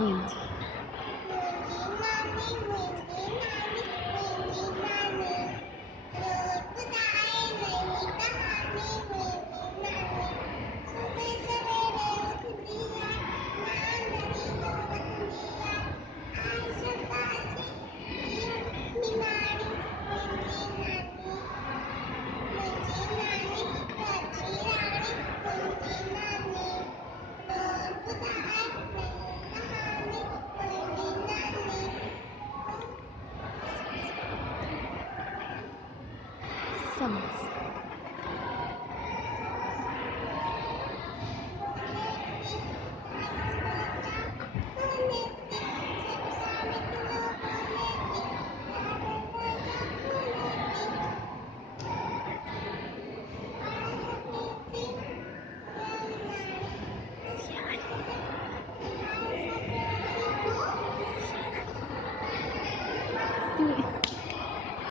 मुंजी मुंजी नानी मुंजी नानी रोज बताए नई कहानी मुंजी नानी सुबह सवेरे उठती है नानी को बतती है आई शब्दाची निनानी मुंजी नानी घरची राणी मुंजी नानी रोज बताए नई कहानी मुंजी नानी समज